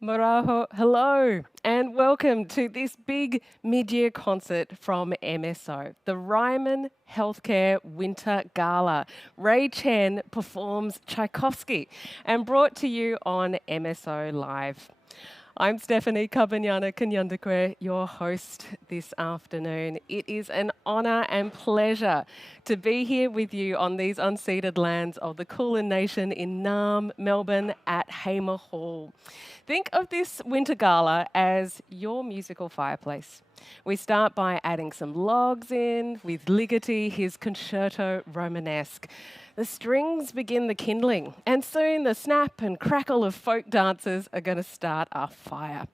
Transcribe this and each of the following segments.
Maraho, hello, and welcome to this big mid-year concert from MSO, the Ryman Healthcare Winter Gala. Ray Chen performs Tchaikovsky and brought to you on MSO Live. I'm Stephanie Kabanyana Kanyandakwe, your host this afternoon. It is an honour and pleasure to be here with you on these unceded lands of the Kulin Nation in Naarm, Melbourne at Hamer Hall. Think of this winter gala as your musical fireplace. We start by adding some logs in with Ligeti, his Concerto Românesc. The strings begin the kindling, and soon the snap and crackle of folk dancers are going to start our fire.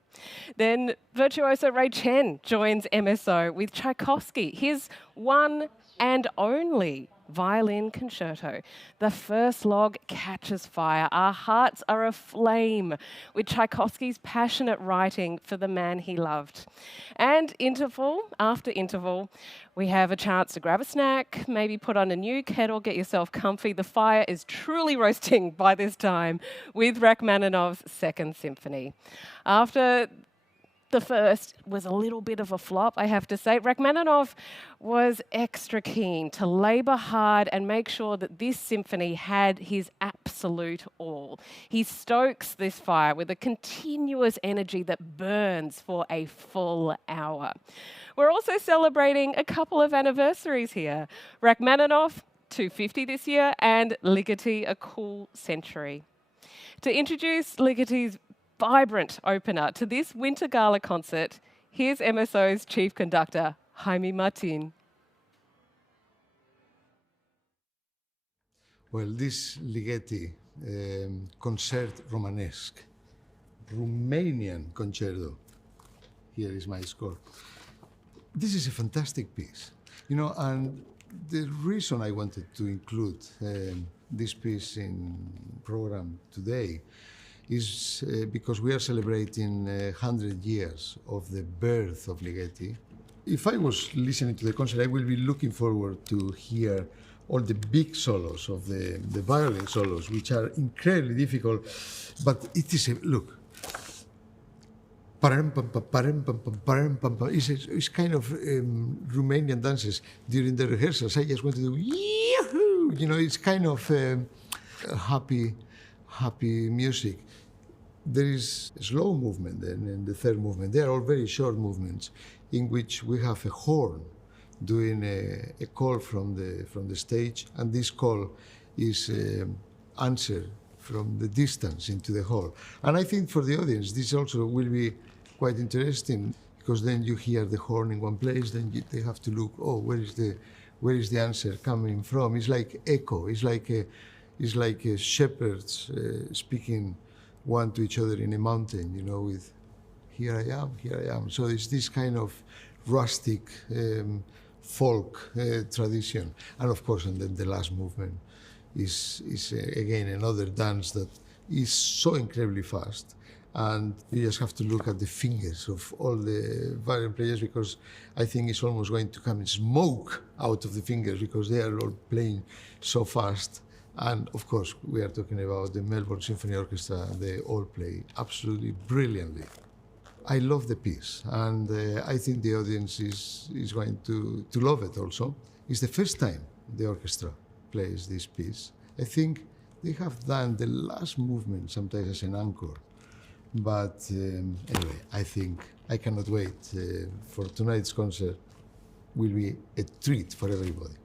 Then virtuoso Ray Chen joins MSO with Tchaikovsky, his one and only violin concerto. The first log catches fire. Our hearts are aflame with Tchaikovsky's passionate writing for the man he loved. And interval after interval, we have a chance to grab a snack, maybe put on a new kettle, get yourself comfy. The fire is truly roasting by this time with Rachmaninov's Second Symphony. After the first was a little bit of a flop, I have to say. Rachmaninov was extra keen to labour hard and make sure that this symphony had his absolute all. He stokes this fire with a continuous energy that burns for a full hour. We're also celebrating a couple of anniversaries here. Rachmaninov, 250 this year, and Ligeti, a cool century. To introduce Ligeti's vibrant opener to this winter gala concert, here's MSO's chief conductor, Jaime Martín. Well, this Ligeti Concerto Românesc, Romanian concerto, here is my score. This is a fantastic piece, and the reason I wanted to include this piece in program today is because we are celebrating 100 years of the birth of Ligeti. If I was listening to the concert, I will be looking forward to hear all the big solos of the violin solos, which are incredibly difficult, but it is look. It's kind of Romanian dances during the rehearsals. I just want to do yahoo! It's kind of happy music. There is a slow movement then in the third movement. They are all very short movements in which we have a horn doing a call from the stage, and this call is answered from the distance into the hall. And I think for the audience this also will be quite interesting, because then you hear the horn in one place, then they have to look, where is the answer coming from? It's like echo. It's like shepherds speaking one to each other in a mountain, with here I am. So it's this kind of rustic folk tradition. And of course, and then the last movement is again another dance that is so incredibly fast. And you just have to look at the fingers of all the violin players, because I think it's almost going to come smoke out of the fingers because they are all playing so fast. And of course, we are talking about the Melbourne Symphony Orchestra. They all play absolutely brilliantly. I love the piece, and I think the audience is going to love it also. It's the first time the orchestra plays this piece. I think they have done the last movement sometimes as an encore. But anyway, I think I cannot wait for tonight's concert. Will be a treat for everybody.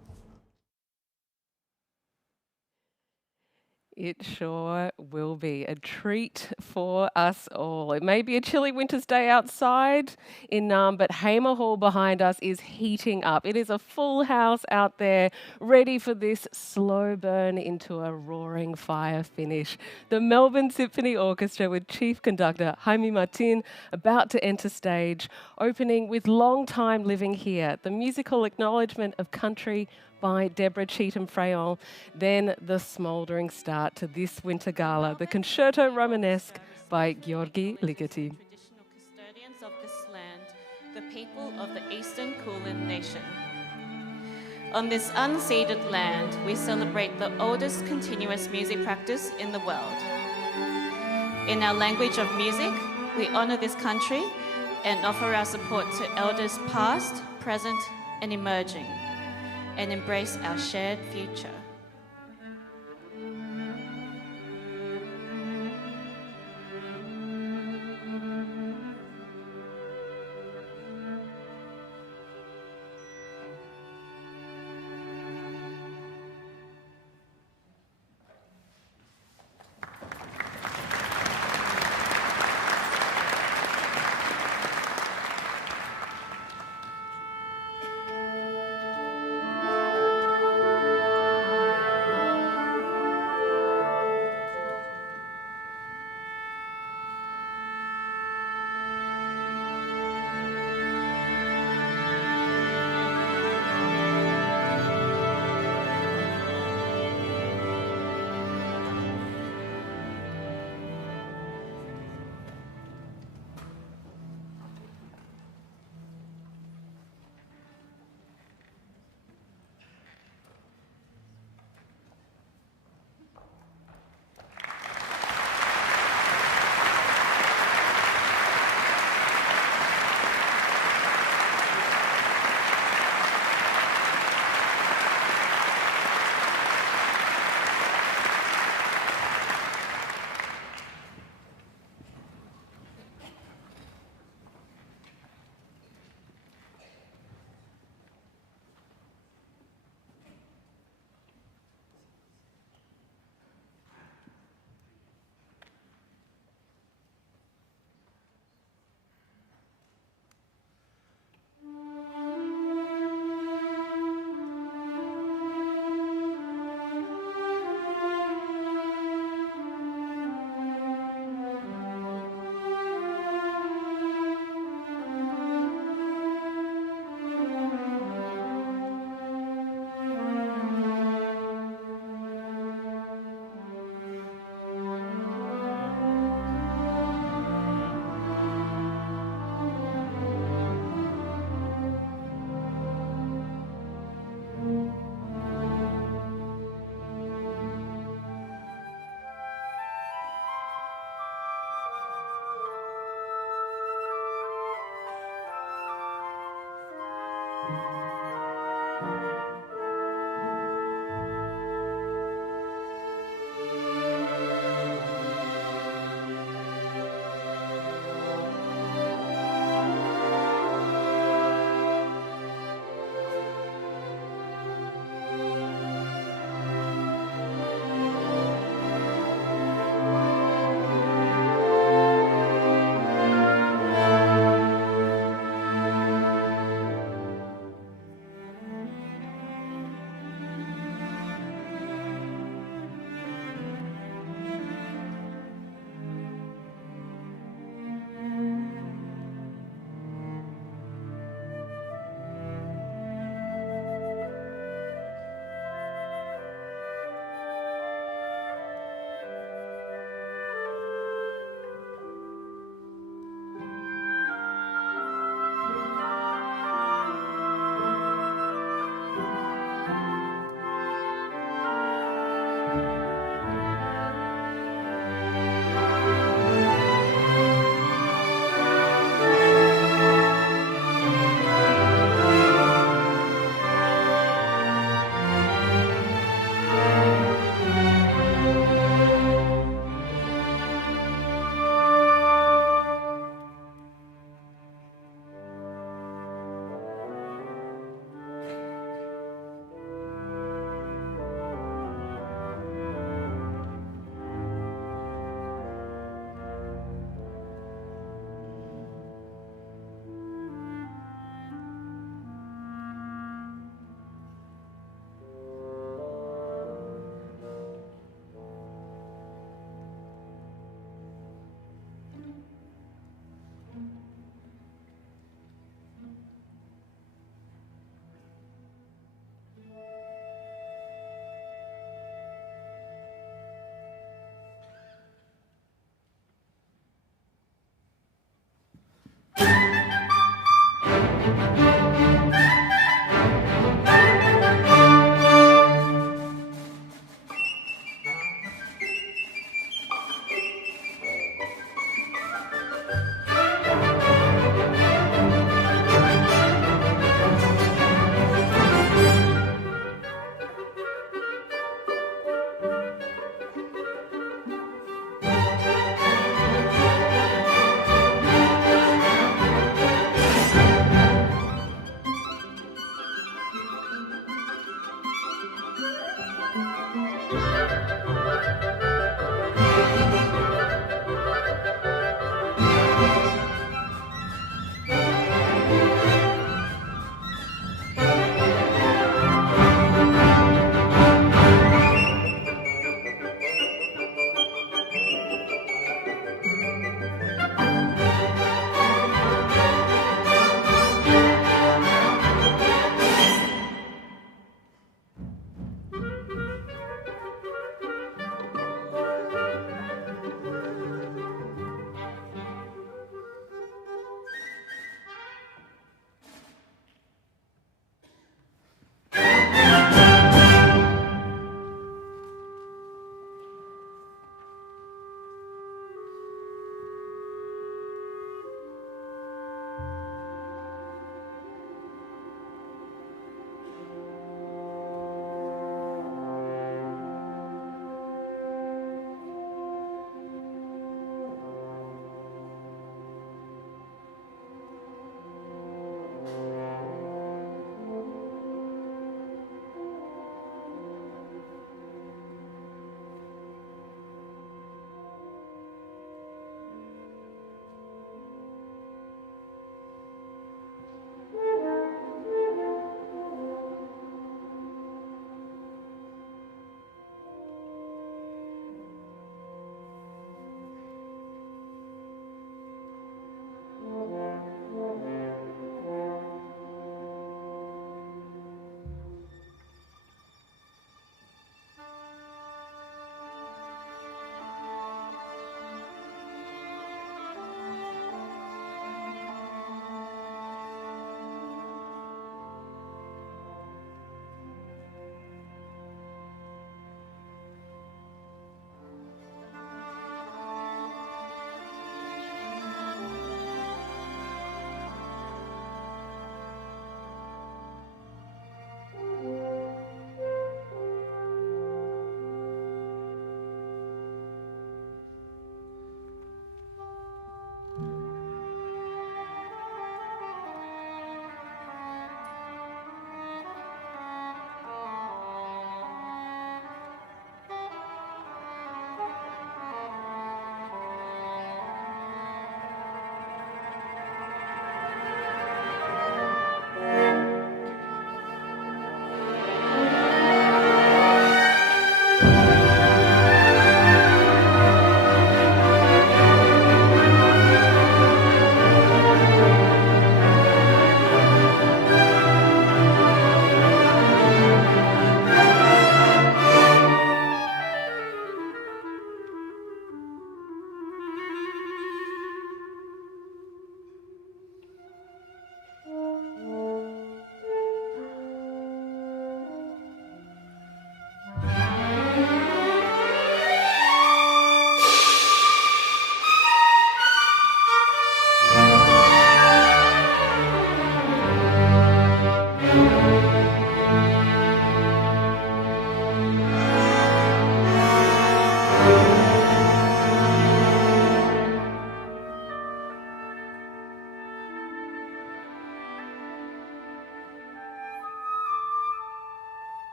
It sure will be a treat for us all. It may be a chilly winter's day outside in Naarm, but Hamer Hall behind us is heating up. It is a full house out there, ready for this slow burn into a roaring fire finish. The Melbourne Symphony Orchestra with chief conductor Jaime Martín about to enter stage, opening with Long Time Living Here, the musical acknowledgement of country by Deborah Cheetham-Freyon, then the smouldering start to this winter gala, the Concerto Românesc by Gheorghe Ligeti. Traditional custodians of this land, the people of the Eastern Kulin Nation. On this unceded land, we celebrate the oldest continuous music practice in the world. In our language of music, We honor this country and offer our support to elders past, present, and emerging, and embrace our shared future.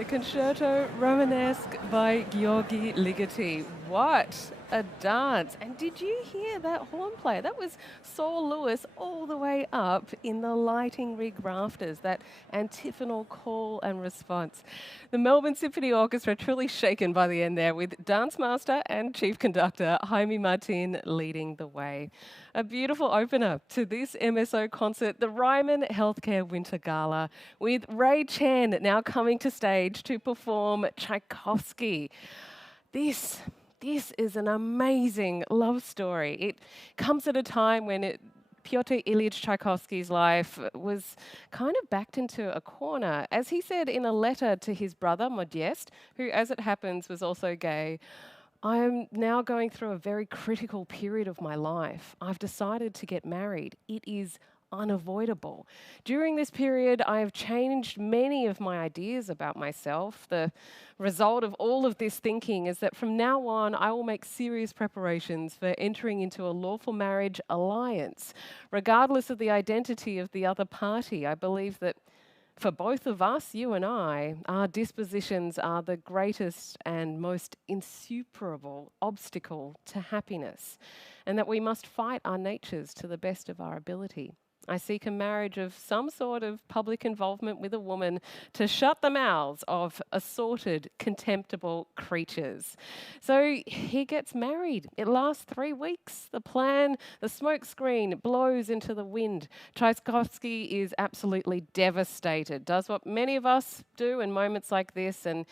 The Concerto Românesc by Gheorghe Ligeti. What a dance. And did you hear that horn player? That was Saul Lewis all the way up in the lighting rig rafters, that antiphonal call and response. The Melbourne Symphony Orchestra truly shaken by the end there, with dance master and chief conductor Jaime Martín leading the way. A beautiful opener to this MSO concert, the Ryman Healthcare Winter Gala, with Ray Chen now coming to stage to perform Tchaikovsky. This is an amazing love story. It comes at a time when Pyotr Ilyich Tchaikovsky's life was kind of backed into a corner. As he said in a letter to his brother, Modest, who, as it happens, was also gay, I am now going through a very critical period of my life. I've decided to get married. It is unavoidable. During this period, I have changed many of my ideas about myself. The result of all of this thinking is that from now on, I will make serious preparations for entering into a lawful marriage alliance. Regardless of the identity of the other party, I believe that for both of us, you and I, our dispositions are the greatest and most insuperable obstacle to happiness, and that we must fight our natures to the best of our ability. I seek a marriage of some sort of public involvement with a woman to shut the mouths of assorted, contemptible creatures. So he gets married. It lasts 3 weeks. The plan, the smoke screen blows into the wind. Tchaikovsky is absolutely devastated, does what many of us do in moments like this, and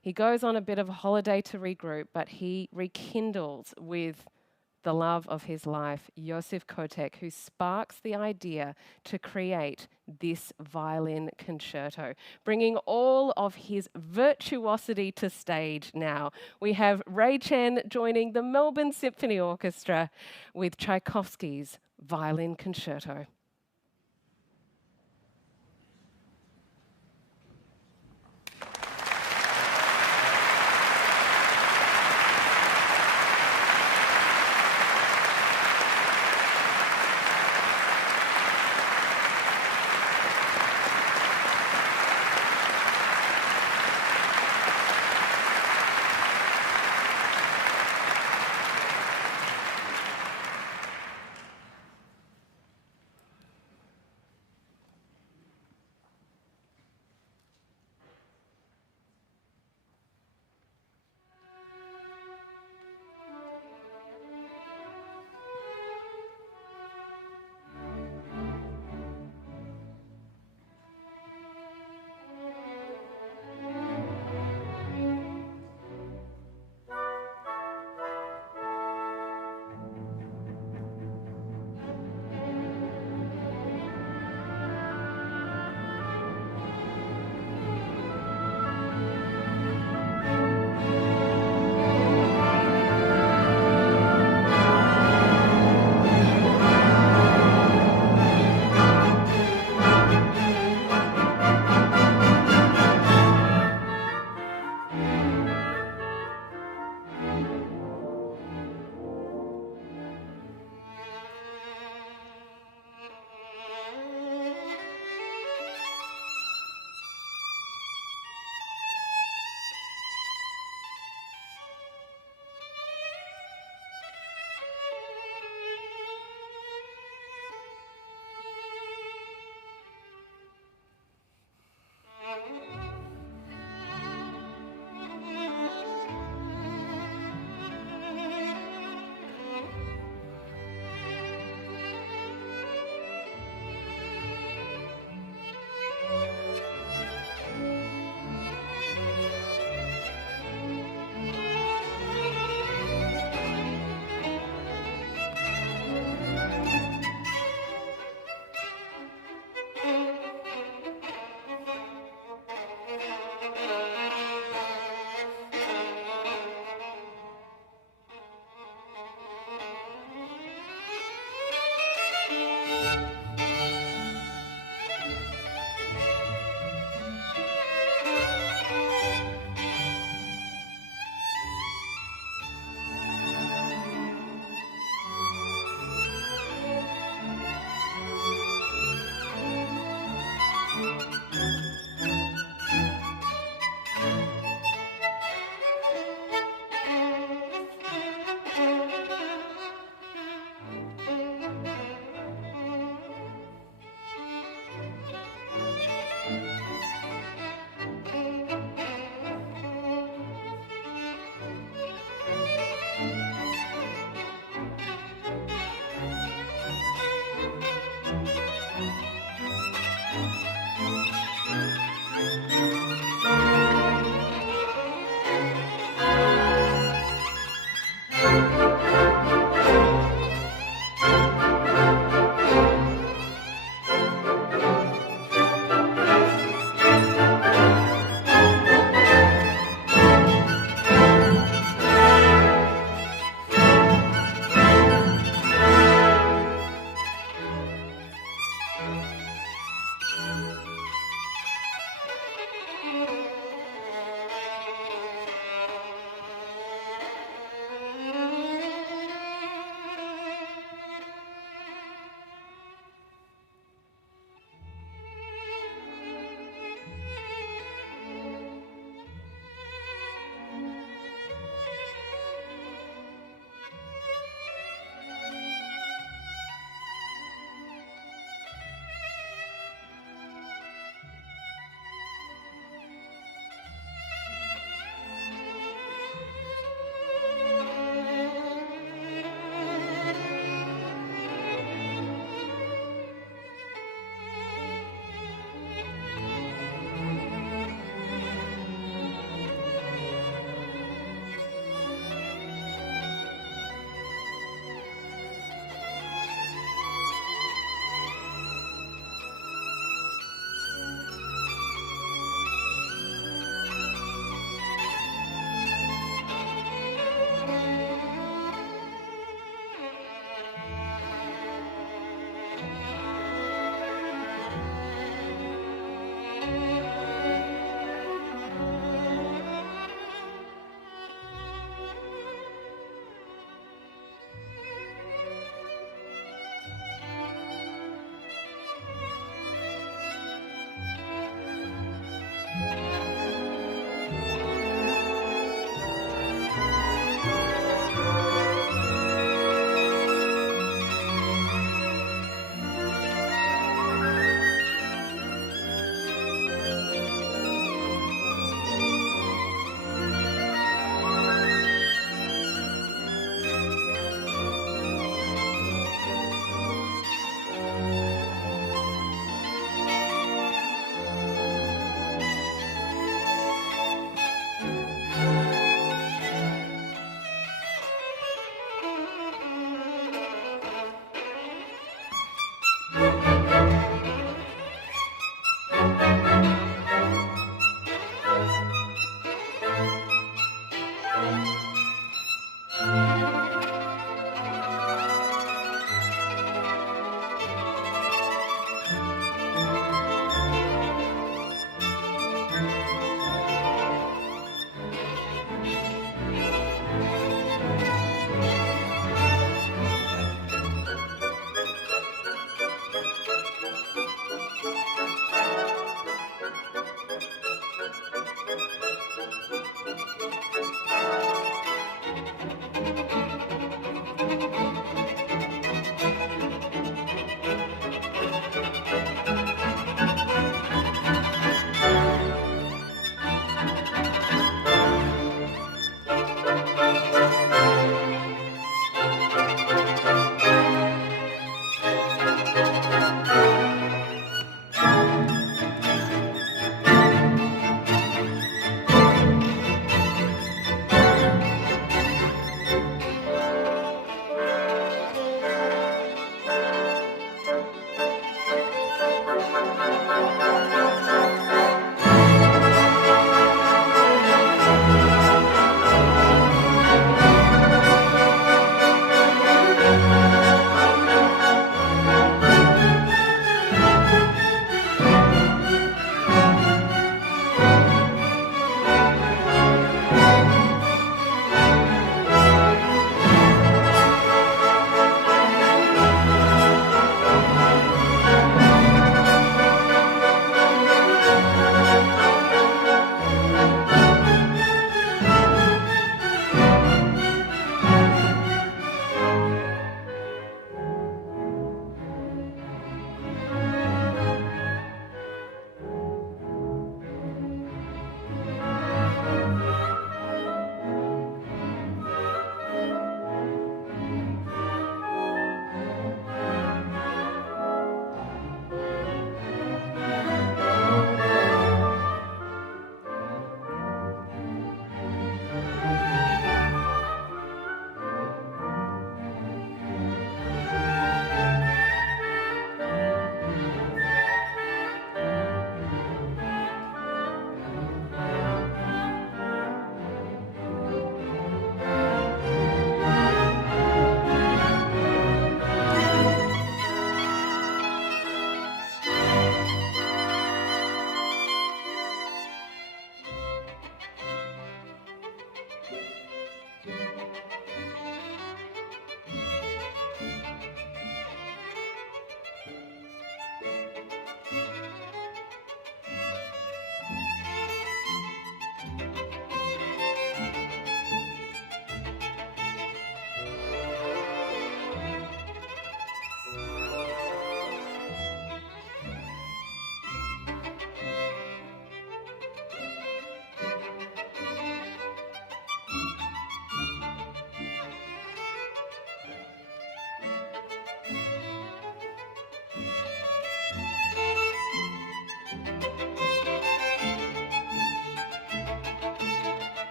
he goes on a bit of a holiday to regroup, but he rekindles with the love of his life, Josef Kotek, who sparks the idea to create this violin concerto, bringing all of his virtuosity to stage now. We have Ray Chen joining the Melbourne Symphony Orchestra with Tchaikovsky's Violin Concerto.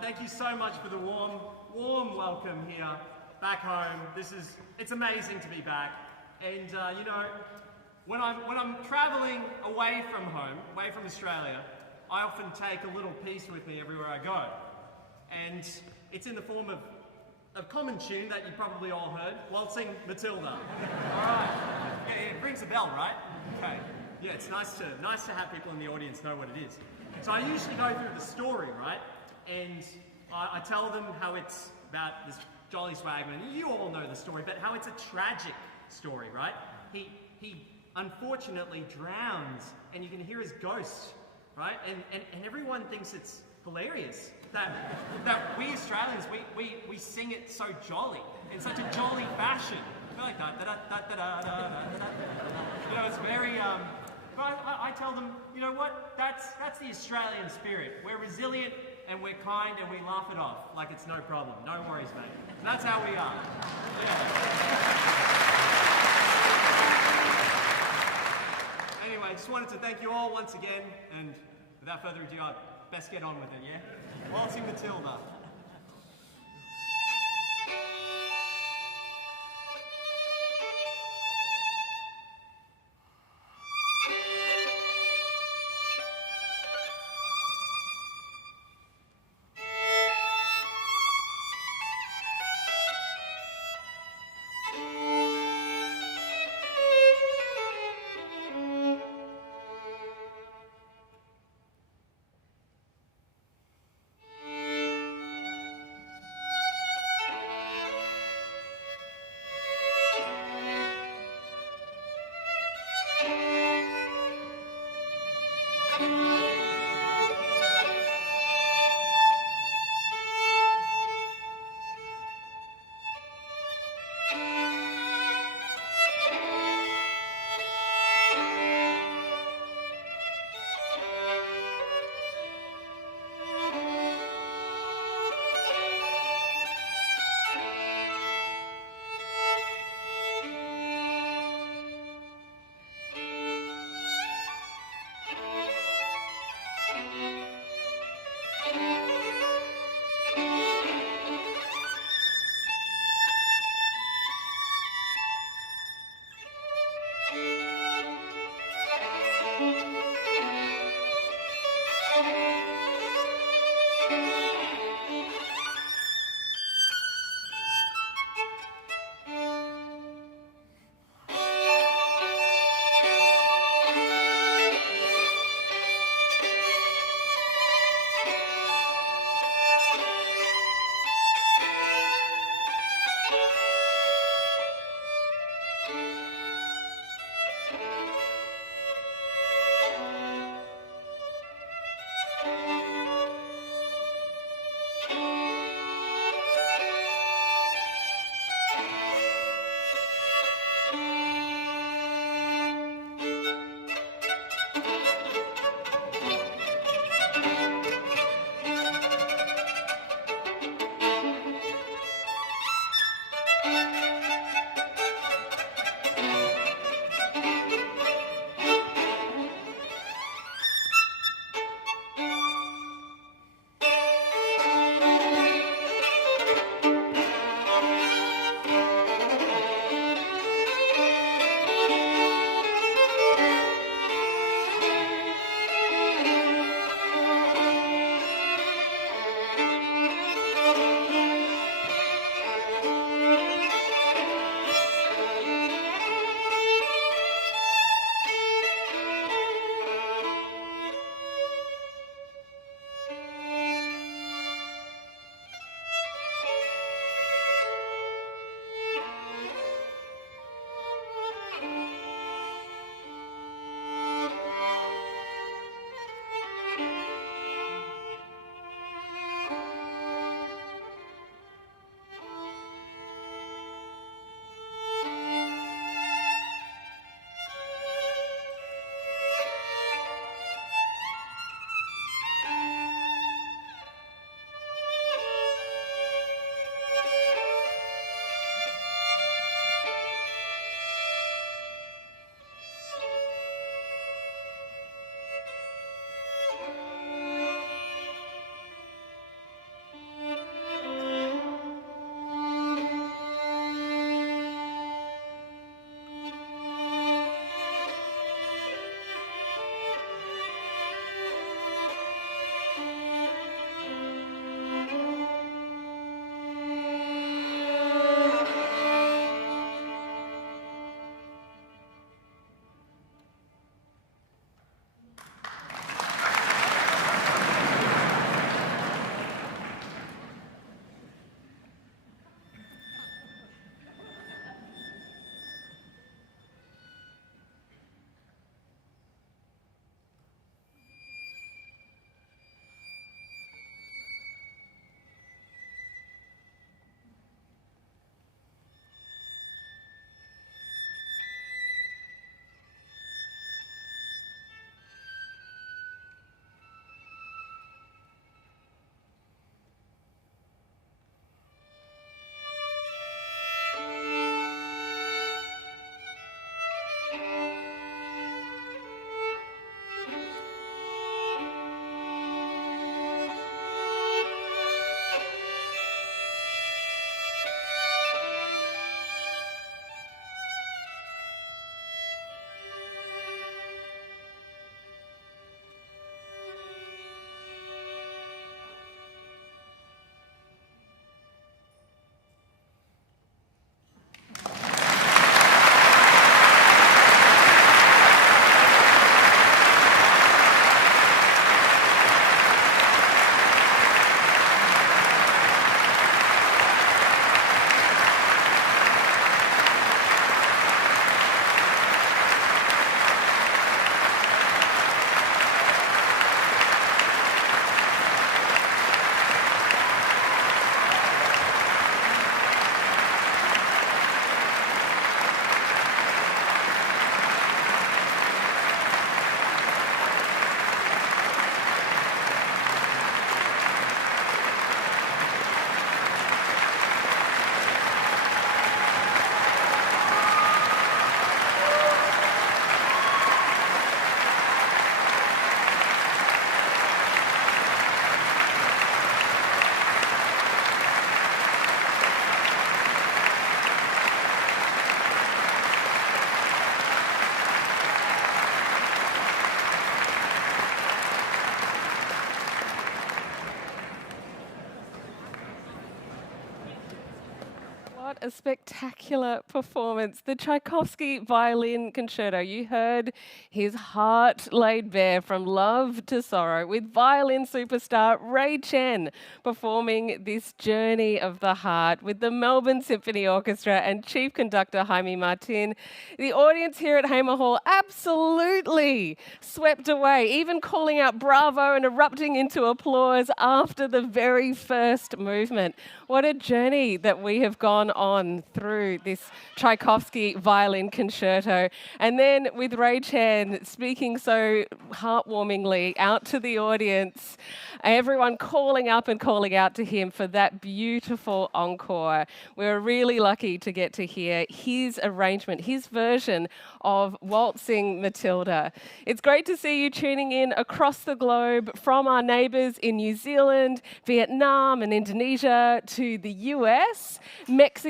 Thank you so much for the warm welcome here back home. It's amazing to be back. And you know, when I'm traveling away from home, away from Australia, I often take a little piece with me everywhere I go. And it's in the form of a common tune that you probably all heard, Waltzing Matilda. All right. Yeah, it rings a bell, right? Okay. Yeah, it's nice to have people in the audience know what it is. So I usually go through the story, right? And I tell them how it's about this jolly swagman. You all know the story, but how it's a tragic story, right? He unfortunately drowns, and you can hear his ghost, right? And everyone thinks it's hilarious that we Australians, we sing it so jolly, in such a jolly fashion. Like that, you know, it's very, but I tell them, you know what, that's the Australian spirit. We're resilient, and we're kind, and we laugh it off like it's no problem. No worries, mate. And that's how we are. Yeah. Anyway, just wanted to thank you all once again, and without further ado, I'd best get on with it, yeah? Waltzing Matilda. What a spectacular performance. The Tchaikovsky Violin Concerto. You heard his heart laid bare from love to sorrow with violin superstar Ray Chen performing this journey of the heart with the Melbourne Symphony Orchestra and chief conductor Jaime Martín. The audience here at Hamer Hall absolutely swept away, even calling out bravo and erupting into applause after the very first movement. What a journey that we have gone on through this Tchaikovsky Violin Concerto. And then with Ray Chen speaking so heartwarmingly out to the audience, everyone calling up and calling out to him for that beautiful encore. We're really lucky to get to hear his arrangement, his version of Waltzing Matilda. It's great to see you tuning in across the globe from our neighbours in New Zealand, Vietnam and Indonesia to the US, Mexico,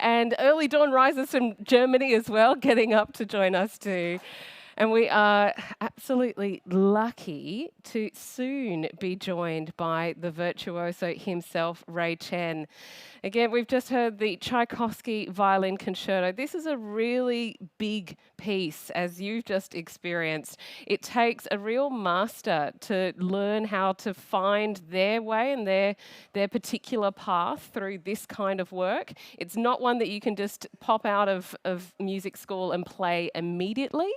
and early dawn risers from Germany as well, getting up to join us too. And we are absolutely lucky to soon be joined by the virtuoso himself, Ray Chen. Again, we've just heard the Tchaikovsky Violin Concerto. This is a really big piece, as you've just experienced. It takes a real master to learn how to find their way and their particular path through this kind of work. It's not one that you can just pop out of music school and play immediately.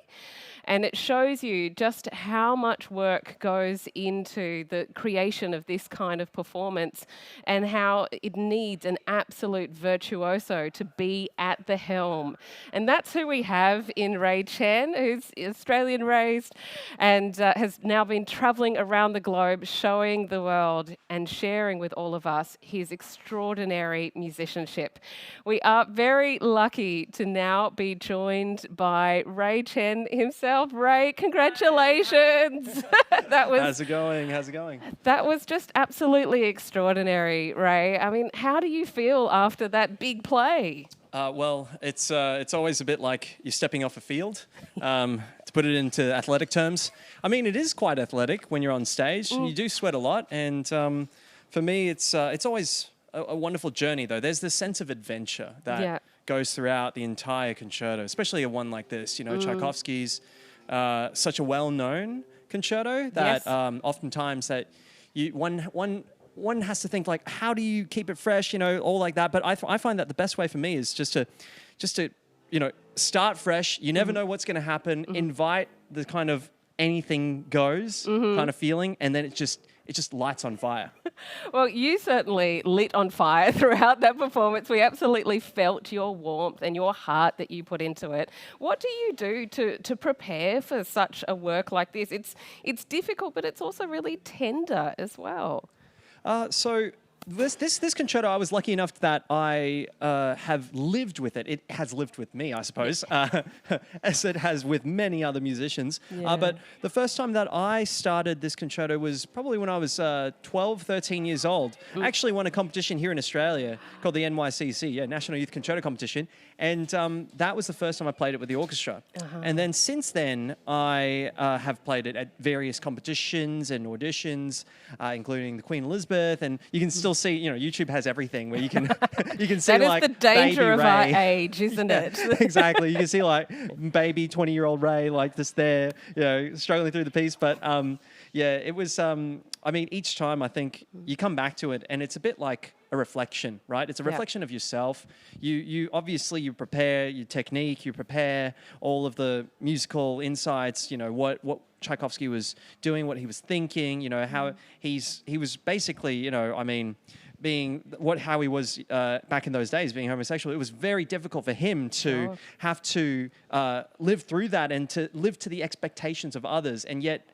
And it shows you just how much work goes into the creation of this kind of performance and how it needs an absolute virtuoso to be at the helm. And that's who we have in Ray Chen, who's Australian raised and has now been travelling around the globe, showing the world and sharing with all of us his extraordinary musicianship. We are very lucky to now be joined by Ray Chen himself. Ray, congratulations. How's it going? That was just absolutely extraordinary, Ray. I mean, how do you feel after that big play? Well, it's always a bit like you're stepping off a field. To put it into athletic terms, I mean, it is quite athletic when you're on stage. You do sweat a lot, and for me, it's always a wonderful journey, though. There's this sense of adventure that goes throughout the entire concerto, especially a one like this. You know, Tchaikovsky's such a well-known concerto that oftentimes that one has to think like, how do you keep it fresh? You know, all like that. But I find that the best way for me is just to you know, start fresh. You never know what's going to happen. Invite the kind of anything goes kind of feeling, and then it just lights on fire. Well, you certainly lit on fire throughout that performance. We absolutely felt your warmth and your heart that you put into it. What do you do to prepare for such a work like this? It's difficult, but it's also really tender as well. So this concerto, I was lucky enough that I have lived with it. It has lived with me, I suppose, as it has with many other musicians. But the first time that I started this concerto was probably when I was 12, 13 years old. I actually won a competition here in Australia called the NYCC, National Youth Concerto Competition. And that was the first time I played it with the orchestra. And then since then, I have played it at various competitions and auditions, including the Queen Elizabeth. And you can still see, you know, YouTube has everything where you can see that like is the danger baby of Ray. our age, isn't it? Exactly. You can see like baby 20-year-old Ray like this there, you know, struggling through the piece. But yeah, it was. I mean, each time I think you come back to it, and it's a bit like a reflection, right? It's a reflection of yourself. You obviously you prepare your technique, you prepare all of the musical insights. You know what Tchaikovsky was doing, what he was thinking. You know how he was basically, you know, I mean, how he was back in those days, being homosexual. It was very difficult for him to have to live through that and to live to the expectations of others, and yet,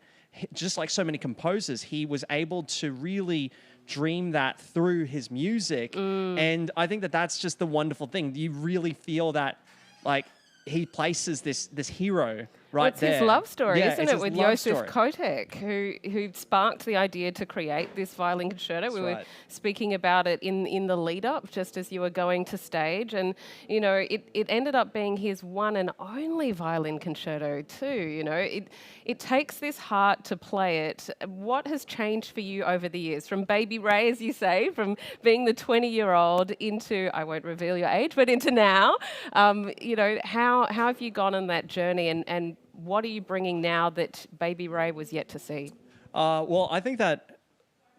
just like so many composers, he was able to really dream that through his music. And I think that that's just the wonderful thing. You really feel that, like, he places this hero right it's there. his love story, Yeah, isn't it's it, his with love Joseph story. Kotek, who sparked the idea to create this violin concerto. We were right. speaking about it in the lead up, just as you were going to stage, and you know, it ended up being his one and only violin concerto too. You know, it takes this heart to play it. What has changed for you over the years, from baby Ray, as you say, from being the 20-year-old into, I won't reveal your age, but into now? You know, how have you gone on that journey, and what are you bringing now that baby Ray was yet to see? Well, I think that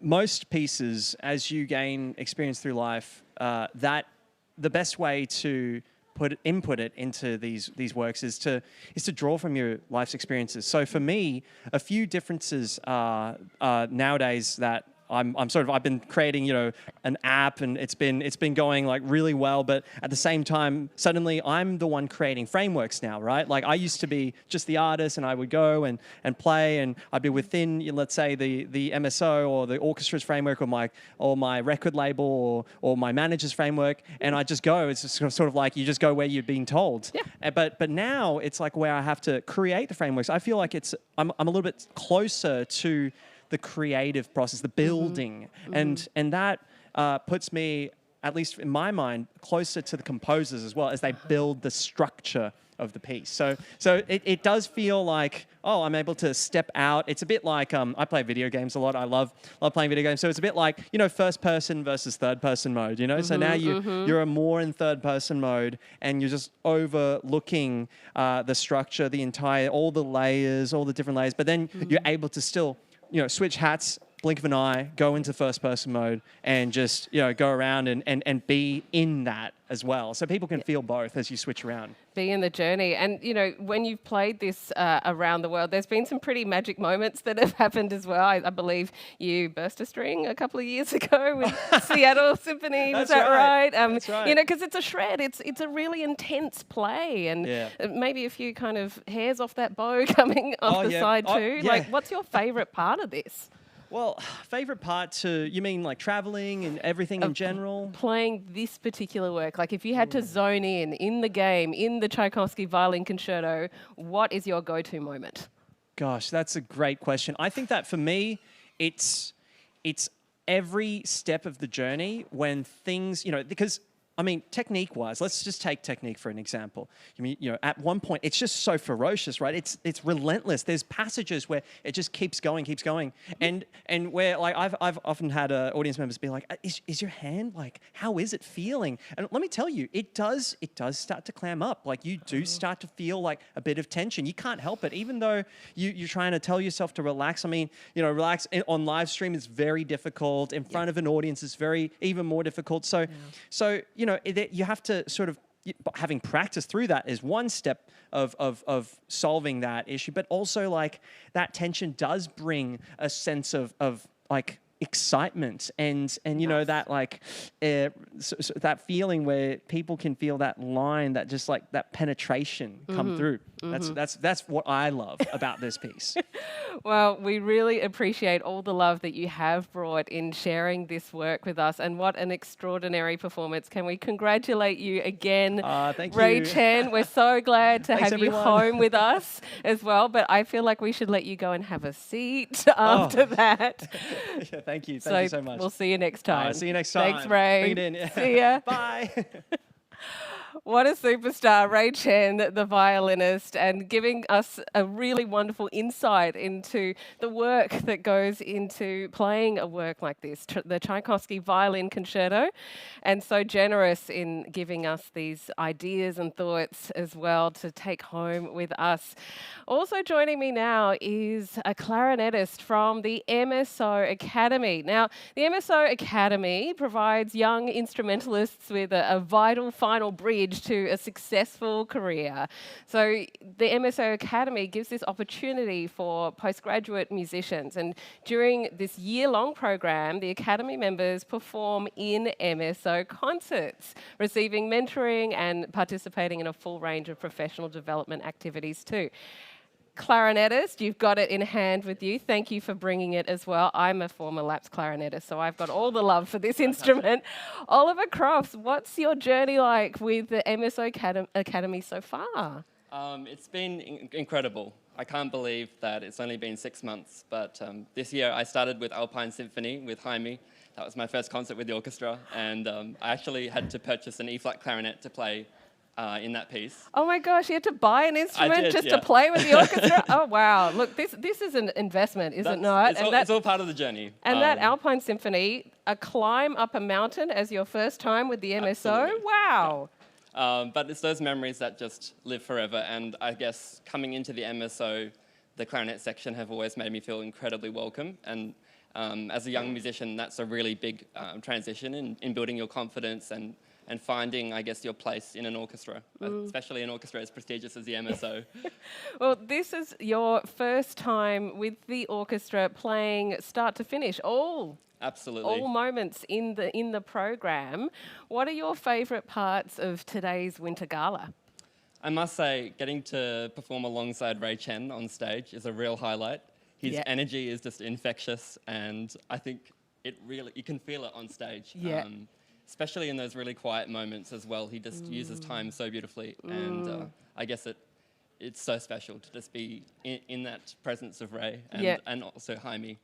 most pieces, as you gain experience through life, that the best way to input it into these works is to draw from your life's experiences. So for me, a few differences nowadays that I've been creating, you know, an app, and it's been going like really well, but at the same time, suddenly I'm the one creating frameworks now, right? Like I used to be just the artist, and I would go and play, and I'd be within, let's say, the MSO or the orchestra's framework, or my record label, or my manager's framework, and I just go. It's just sort of like you just go where you're being told. Yeah. But now it's like where I have to create the frameworks. I feel like I'm a little bit closer to the creative process, the building, and that puts me, at least in my mind, closer to the composers as well, as they build the structure of the piece. So it does feel like, oh, I'm able to step out. It's a bit like, I play video games a lot. I love playing video games. So it's a bit like, you know, first person versus third person mode, you know? So now you're more in third person mode, and you're just overlooking the structure, all the layers, all the different layers, but then you're able to still, you know, switch hats, blink of an eye, go into first person mode, and just, you know, go around and be in that as well. So people can feel both as you switch around. Be in the journey. And, you know, when you've played this around the world, there's been some pretty magic moments that have happened as well. I believe you burst a string a couple of years ago with Seattle Symphony. Was that right? That's right. You know, because it's a shred. It's a really intense play, and maybe a few kind of hairs off that bow coming off the side too. Yeah. Like, what's your favourite part of this? Well, favorite part you mean like traveling and everything in general? Playing this particular work. Like if you had to zone in the game, in the Tchaikovsky violin concerto, what is your go-to moment? Gosh, that's a great question. I think that for me, it's every step of the journey when things, you know, because I mean, technique-wise, let's just take technique for an example. I mean, you know, at one point, it's just so ferocious, right? It's relentless. There's passages where it just keeps going, and where like I've often had audience members be like, "Is your hand like? How is it feeling?" And let me tell you, it does start to clam up. Like you do start to feel like a bit of tension. You can't help it, even though you're trying to tell yourself to relax. I mean, you know, relax on live stream is very difficult. In front of an audience is even more difficult. So you know, you have to sort of, having practiced through that is one step of solving that issue, but also like that tension does bring a sense of like excitement and you know, that like so that feeling where people can feel that line, that just like that penetration come through. That's what I love about this piece. Well, we really appreciate all the love that you have brought in sharing this work with us, and what an extraordinary performance. Can we congratulate you again, thank Ray you. Chen? We're so glad to Thanks, have you everyone. home with us as well, but I feel like we should let you go and have a seat after that. Yeah, thank you so much. We'll see you next time. See you next time. Thanks, Ray. Bring it in. Yeah. See ya. Bye. What a superstar, Ray Chen, the violinist, and giving us a really wonderful insight into the work that goes into playing a work like this, the Tchaikovsky Violin Concerto, and so generous in giving us these ideas and thoughts as well to take home with us. Also joining me now is a clarinetist from the MSO Academy. Now, the MSO Academy provides young instrumentalists with a vital final bridge to a successful career. So the MSO Academy gives this opportunity for postgraduate musicians, and during this year-long program, the Academy members perform in MSO concerts, receiving mentoring and participating in a full range of professional development activities too. Clarinetist, you've got it in hand with you. Thank you for bringing it as well. I'm a former lapsed clarinetist, so I've got all the love for this instrument. Oliver Crofts, what's your journey like with the MSO Academy so far? It's been incredible. I can't believe that it's only been 6 months, but this year I started with Alpine Symphony with Jaime. That was my first concert with the orchestra, and I actually had to purchase an E-flat clarinet to play in that piece. Oh my gosh, you had to buy an instrument did, just yeah. to play with the orchestra? Oh wow, look, this is an investment, is it not? It's all part of the journey. And that Alpine Symphony, a climb up a mountain as your first time with the MSO? Absolutely. Wow. But it's those memories that just live forever, and I guess coming into the MSO, the clarinet section have always made me feel incredibly welcome, and as a young musician, that's a really big transition in building your confidence and finding, I guess, your place in an orchestra, especially an orchestra as prestigious as the MSO. Well, this is your first time with the orchestra playing start to finish, Absolutely. all moments in the program. What are your favourite parts of today's Winter Gala? I must say, getting to perform alongside Ray Chen on stage is a real highlight. His energy is just infectious, and I think you can feel it on stage. Yeah. Especially in those really quiet moments as well. He just uses time so beautifully, and I guess it's so special to just be in that presence of Ray and also Jaime,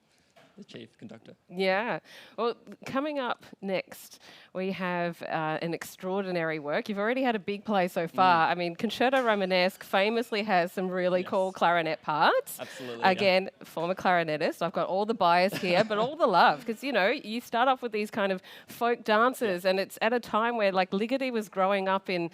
the chief conductor. Yeah. Well, coming up next, we have an extraordinary work. You've already had a big play so far. I mean, Concerto Românesc famously has some really cool clarinet parts. Absolutely. Again, former clarinetist. I've got all the bias here, but all the love. Because, you start off with these kind of folk dances, and it's at a time where, like, Ligeti was growing up in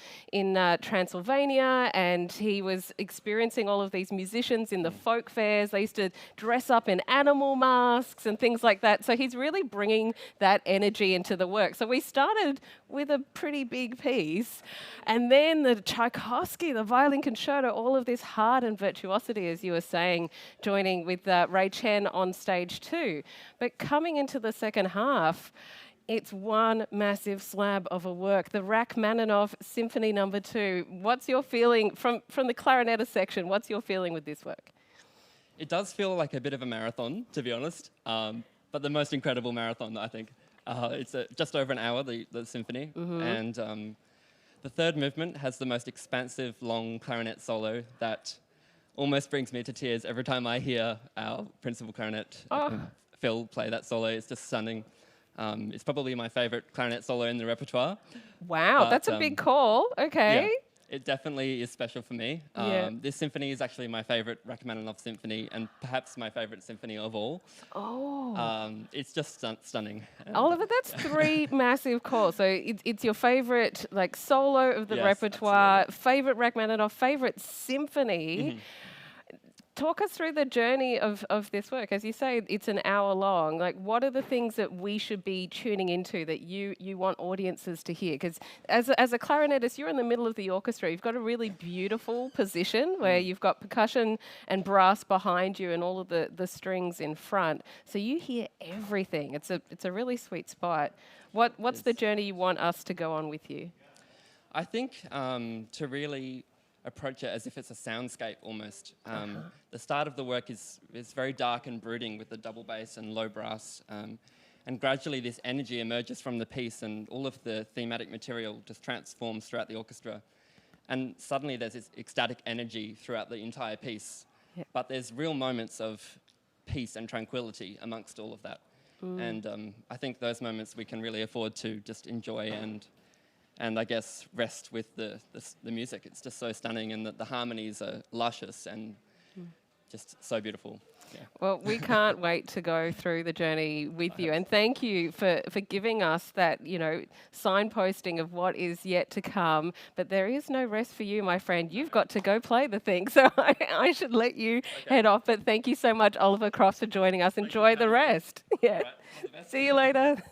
Transylvania, and he was experiencing all of these musicians in the folk fairs. They used to dress up in animal masks and things like that. So he's really bringing that energy into the work. So we started with a pretty big piece, and then the Tchaikovsky, the violin concerto, all of this heart and virtuosity, as you were saying, joining with Ray Chen on stage too. But coming into the second half, it's one massive slab of a work, the Rachmaninov Symphony No. 2. What's your feeling from the clarinetist section? What's your feeling with this work? It does feel like a bit of a marathon, to be honest, but the most incredible marathon, I think. It's just over an hour, the symphony, and the third movement has the most expansive, long clarinet solo that almost brings me to tears every time I hear our principal clarinet, Phil, play that solo. It's just stunning. It's probably my favourite clarinet solo in the repertoire. Wow, but, that's a big call. Okay. Yeah. It definitely is special for me. This symphony is actually my favourite Rachmaninoff symphony, and perhaps my favourite symphony of all. It's just stunning. Oliver, that's 3 massive calls. So it's your favourite solo of the repertoire, favourite Rachmaninoff, favourite symphony. Talk us through the journey of this work. As you say, it's an hour long. What are the things that we should be tuning into that you want audiences to hear? Because as a clarinetist, you're in the middle of the orchestra. You've got a really beautiful position where you've got percussion and brass behind you and all of the strings in front. So you hear everything. It's a really sweet spot. What's the journey you want us to go on with you? I think to really approach it as if it's a soundscape almost. The start of the work is very dark and brooding with the double bass and low brass, and gradually this energy emerges from the piece, and all of the thematic material just transforms throughout the orchestra. And suddenly there's this ecstatic energy throughout the entire piece, but there's real moments of peace and tranquility amongst all of that. And I think those moments we can really afford to just enjoy and I guess rest with the music. It's just so stunning, and the harmonies are luscious and just so beautiful. Yeah. Well, we can't wait to go through the journey with you, and thank you for giving us that, signposting of what is yet to come. But there is no rest for you, my friend. You've got to go play the thing, so I should let you head off. But thank you so much, Oliver Crofts, for joining us. Enjoy the rest. Yeah. See you later.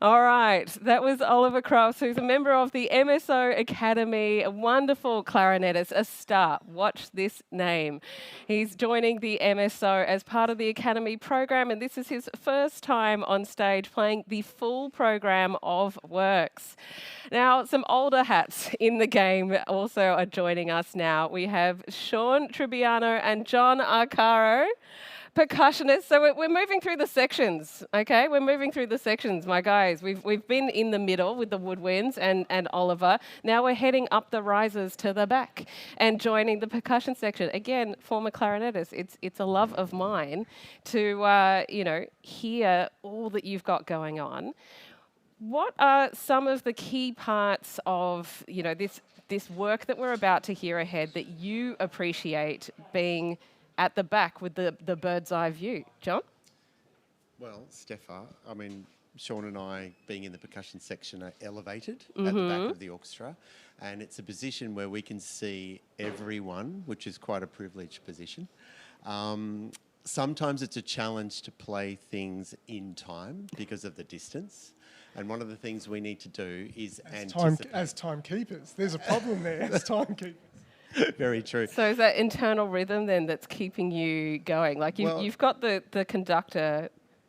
All right, that was Oliver Crofts, who's a member of the MSO Academy, a wonderful clarinetist, a star. Watch this name. He's joining the MSO as part of the Academy program, and this is his first time on stage playing the full program of works. Now, some older hats in the game also are joining us now. We have Sean Tribbiano and John Arcaro. percussionists. So we're moving through the sections, okay? We're moving through the sections, my guys. We've been in the middle with the woodwinds and Oliver. Now we're heading up the risers to the back and joining the percussion section. Again, former clarinetist, it's a love of mine to hear all that you've got going on. What are some of the key parts of this work that we're about to hear ahead that you appreciate being at the back with the bird's eye view? John? Well, Steffa, I mean, Sean and I, being in the percussion section, are elevated at the back of the orchestra, and it's a position where we can see everyone, which is quite a privileged position. Sometimes it's a challenge to play things in time because of the distance. And one of the things we need to do is anticipate. As timekeepers, there's a problem there as timekeepers. Very true. So is that internal rhythm then that's keeping you going? Like you've got the conductor,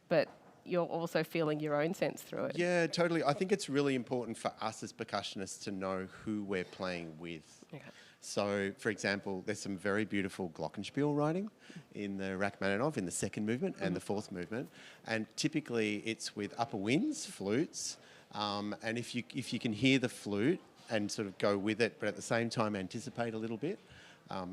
but you're also feeling your own sense through it. Yeah, totally. I think it's really important for us as percussionists to know who we're playing with. Okay. So, for example, there's some very beautiful glockenspiel writing in the Rachmaninov in the second movement and the fourth movement, and typically it's with upper winds, flutes, and if you can hear the flute and sort of go with it, but at the same time anticipate a little bit,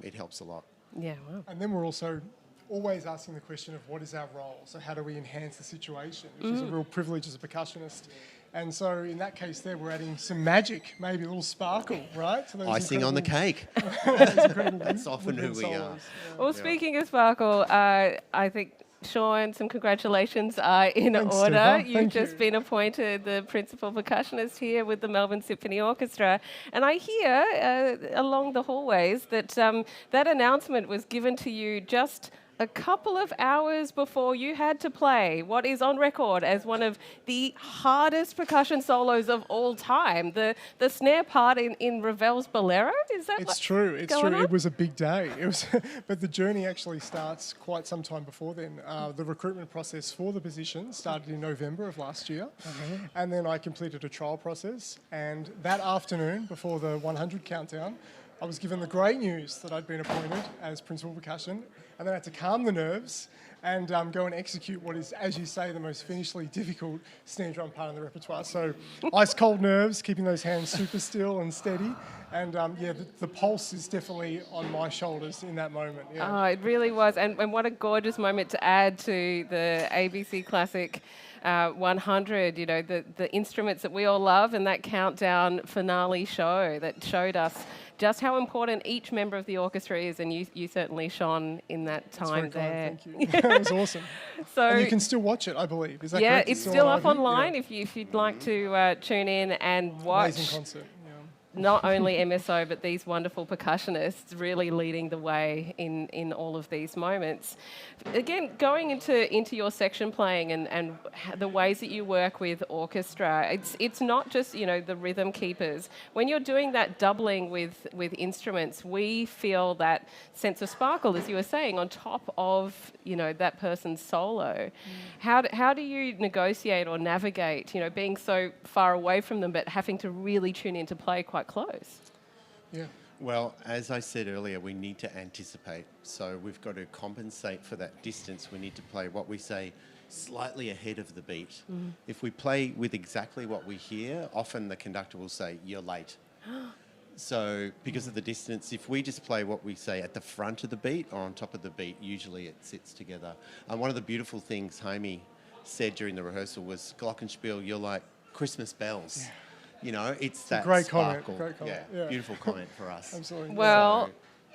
it helps a lot. Yeah, wow. And then we're also always asking the question of what is our role? So how do we enhance the situation, which is a real privilege as a percussionist. And so in that case there, we're adding some magic, maybe a little sparkle, right? To those Icing on the cake. That's often who we are. solos. Well, speaking of sparkle, I think, Sean, some congratulations are in Thanks, order. Steffa. You've Thank just you. been appointed the principal percussionist here with the Melbourne Symphony Orchestra. And I hear along the hallways that that announcement was given to you just a couple of hours before you had to play what is on record as one of the hardest percussion solos of all time. The snare part in Ravel's Bolero, is that It's true. It's going true. on? It was a big day. It was, but the journey actually starts quite some time before then. The recruitment process for the position started in November of last year, and then I completed a trial process. And that afternoon, before the 100 countdown, I was given the great news that I'd been appointed as principal percussion, and then I had to calm the nerves and go and execute what is, as you say, the most finishly difficult snare drum part in the repertoire. So ice cold nerves, keeping those hands super still and steady. And the pulse is definitely on my shoulders in that moment. Yeah. Oh, it really was. And what a gorgeous moment to add to the ABC Classic 100, the instruments that we all love, and that countdown finale show that showed us just how important each member of the orchestra is, and you certainly shone in that time That's very there. kind, thank you. It was awesome. So And you can still watch it, I believe. Is that yeah, correct? it's still up on online Yeah. if you'd like to tune in and watch. Amazing concert. Yeah. Not only MSO, but these wonderful percussionists really leading the way in all of these moments. Again, going into your section playing and the ways that you work with orchestra, it's not just the rhythm keepers. When you're doing that doubling with instruments, we feel that sense of sparkle, as you were saying, on top of that person's solo. How do you negotiate or navigate being so far away from them, but having to really tune in to play quite close? Yeah. Well, as I said earlier, we need to anticipate. So we've got to compensate for that distance. We need to play what we say slightly ahead of the beat. If we play with exactly what we hear, often the conductor will say, "You're late." So because of the distance, if we just play what we say at the front of the beat or on top of the beat, usually it sits together. And one of the beautiful things Jaime said during the rehearsal was, "Glockenspiel, you're like Christmas bells." It's that great comment, sparkle. great comment, Yeah, yeah. beautiful comment for us. Absolutely. Well,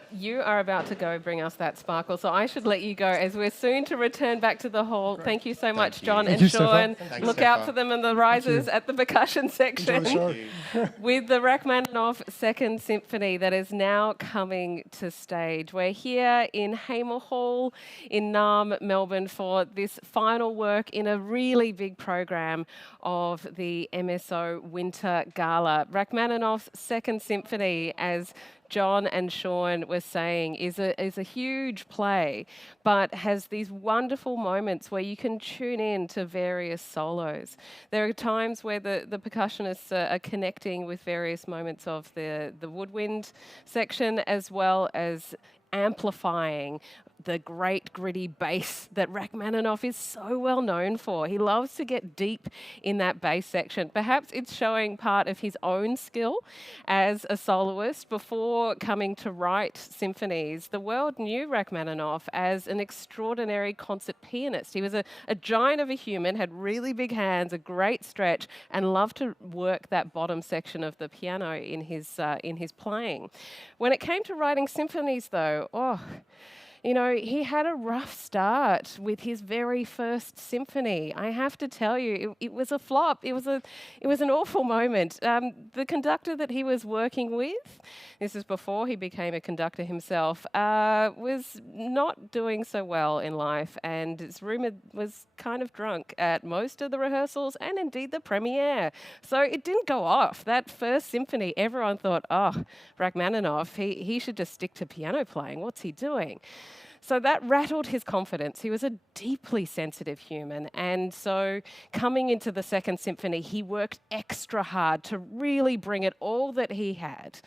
you are about to go bring us that sparkle, so I should let you go as we're soon to return back to the hall. Thank you so much, you. John Thank and you, Steffa. Sean. Thanks, Look out Steffa. for them in the risers at the percussion section. Enjoy the show. With the Rachmaninov Second Symphony that is now coming to stage. We're here in Hamer Hall in Naarm, Melbourne for this final work in a really big program of the MSO Winter Gala. Rachmaninoff's Second Symphony, as John and Sean were saying, is a huge play, but has these wonderful moments where you can tune in to various solos. There are times where the percussionists are connecting with various moments of the woodwind section, as well as amplifying the great gritty bass that Rachmaninov is so well known for. He loves to get deep in that bass section. Perhaps it's showing part of his own skill as a soloist. Before coming to write symphonies, the world knew Rachmaninov as an extraordinary concert pianist. He was a giant of a human, had really big hands, a great stretch, and loved to work that bottom section of the piano in his playing. When it came to writing symphonies, though, you know, he had a rough start with his very first symphony. I have to tell you, it was a flop. It was an awful moment. The conductor that he was working with, this is before he became a conductor himself, was not doing so well in life, and it's rumoured was kind of drunk at most of the rehearsals and indeed the premiere. So it didn't go off. That first symphony, everyone thought, oh, Rachmaninov, he should just stick to piano playing. What's he doing? So that rattled his confidence. He was a deeply sensitive human. And so coming into the second symphony, he worked extra hard to really bring it all that he had.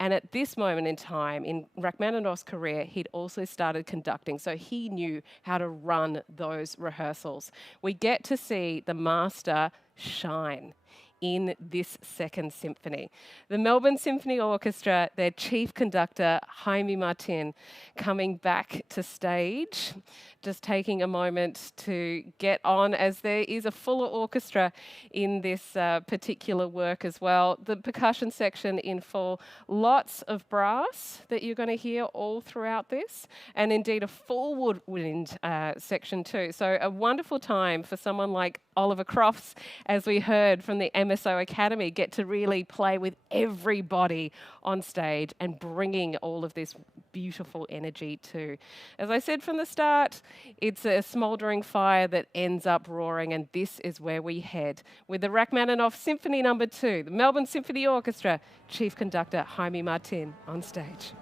And at this moment in time in Rachmaninov's career, he'd also started conducting. So he knew how to run those rehearsals. We get to see the master shine in this second symphony. The Melbourne Symphony Orchestra, their chief conductor, Jaime Martín, coming back to stage, just taking a moment to get on, as there is a fuller orchestra in this particular work as well. The percussion section in full, lots of brass that you're going to hear all throughout this, and indeed a full woodwind section too. So a wonderful time for someone like Oliver Crofts, as we heard from the MSO Academy, get to really play with everybody on stage and bringing all of this beautiful energy too. As I said from the start, it's a smouldering fire that ends up roaring, and this is where we head with the Rachmaninoff Symphony No. 2, the Melbourne Symphony Orchestra, chief conductor Jaime Martín on stage.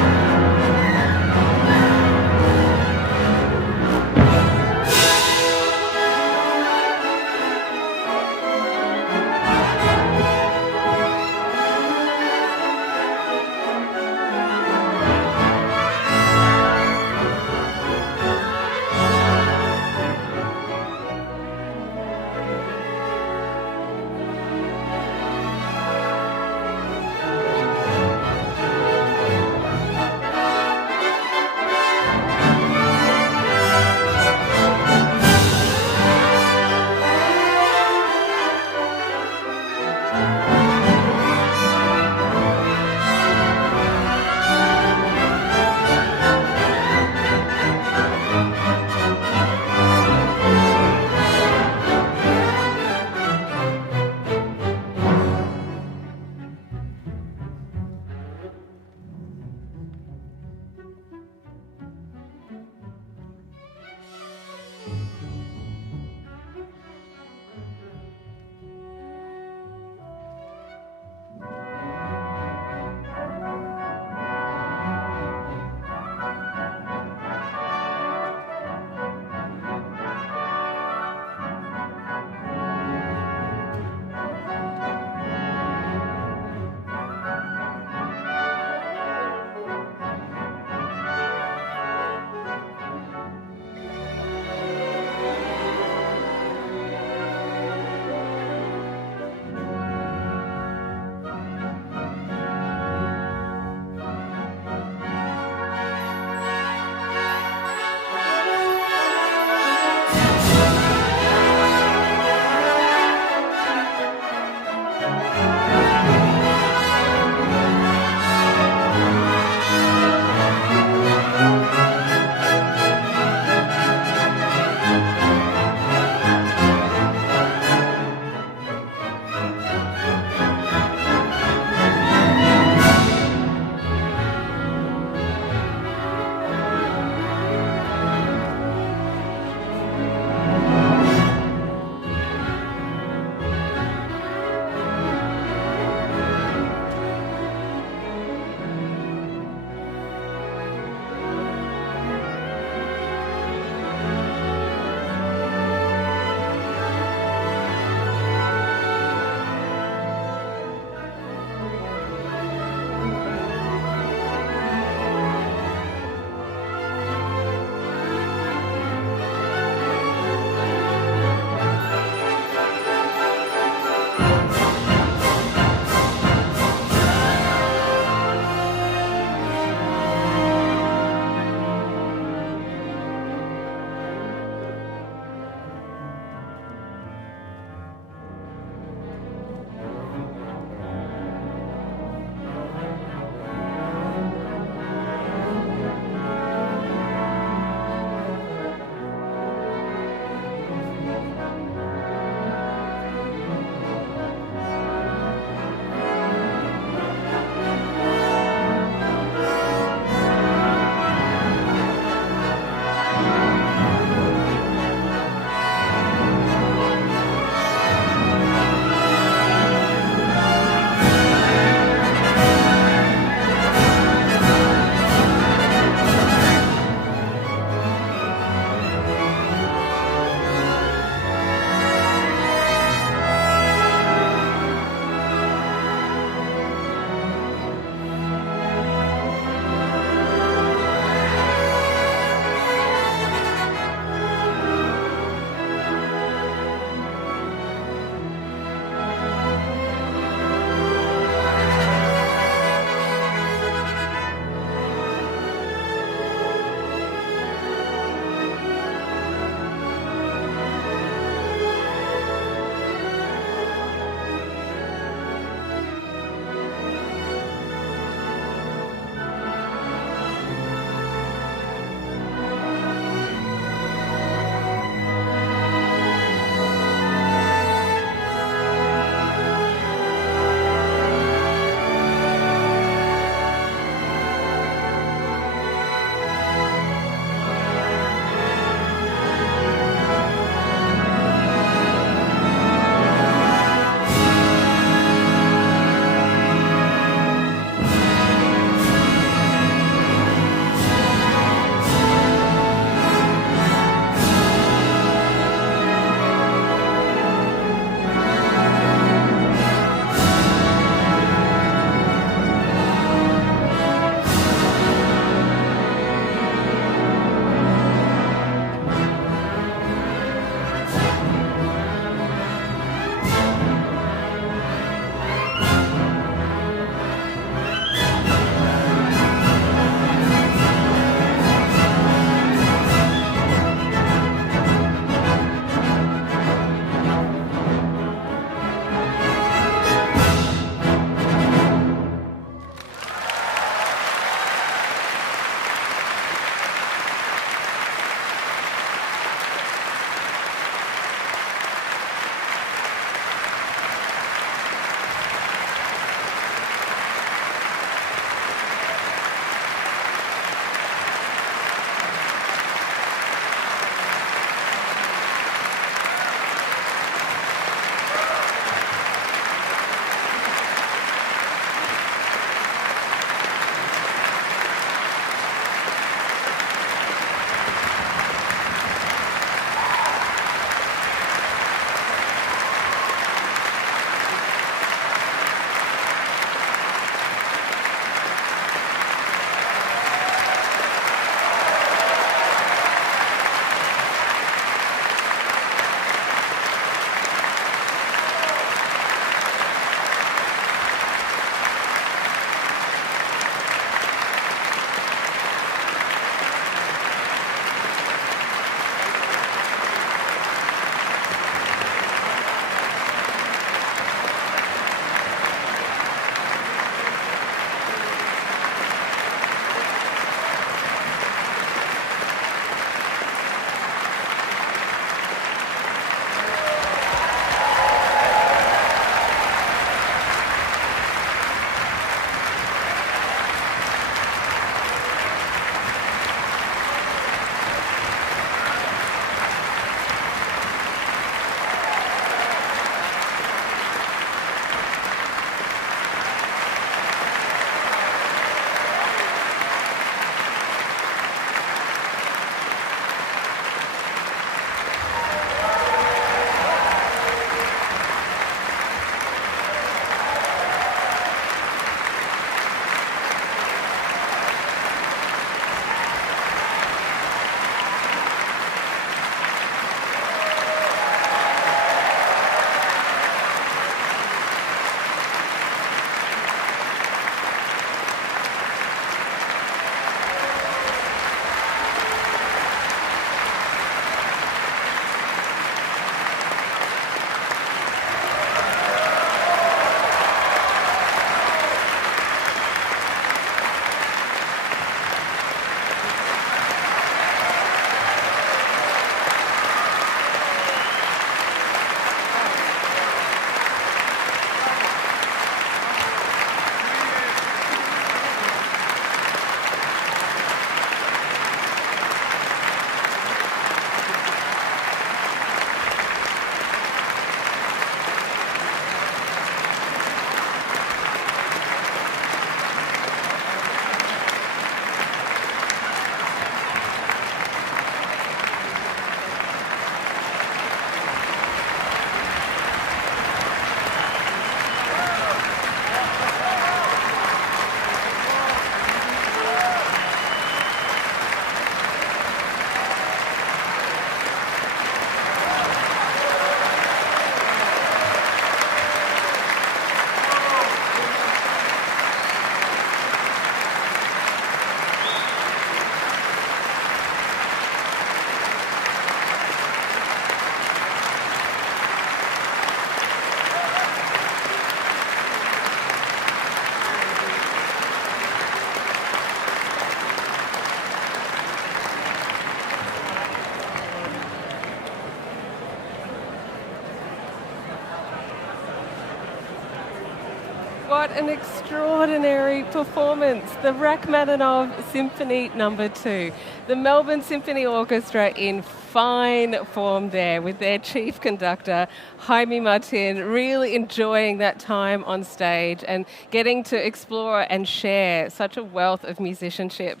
What an extraordinary performance. The Rachmaninov Symphony No. 2. The Melbourne Symphony Orchestra in fine form there with their chief conductor, Jaime Martín, really enjoying that time on stage and getting to explore and share such a wealth of musicianship.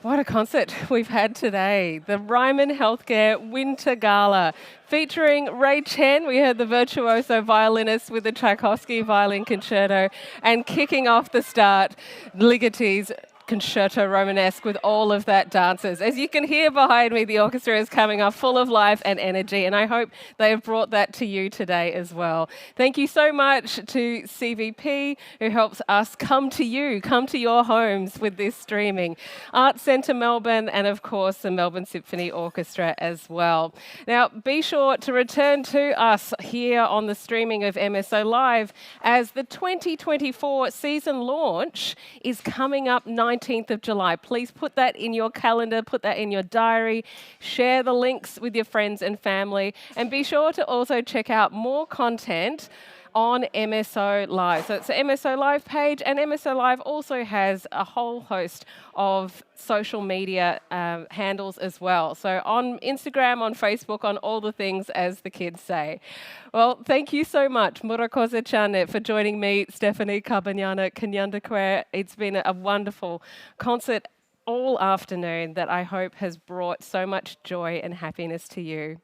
What a concert we've had today. The Ryman Healthcare Winter Gala featuring Ray Chen. We heard the virtuoso violinist with the Tchaikovsky violin concerto, and kicking off the start, Ligeti's Concerto Românesc with all of that dancers. As you can hear behind me, the orchestra is coming up full of life and energy, and I hope they have brought that to you today as well. Thank you so much to CVP, who helps us come to you, come to your homes with this streaming. Arts Centre Melbourne, and of course the Melbourne Symphony Orchestra as well. Now, be sure to return to us here on the streaming of MSO Live, as the 2024 season launch is coming up 19th of July. Please put that in your calendar, put that in your diary, share the links with your friends and family, and be sure to also check out more content on MSO Live. So it's the MSO Live page, and MSO Live also has a whole host of social media handles as well. So on Instagram, on Facebook, on all the things, as the kids say. Well, thank you so much, Murakoze Chane, for joining me, Stephanie Kabanyana Kanyandakwe. It's been a wonderful concert all afternoon that I hope has brought so much joy and happiness to you.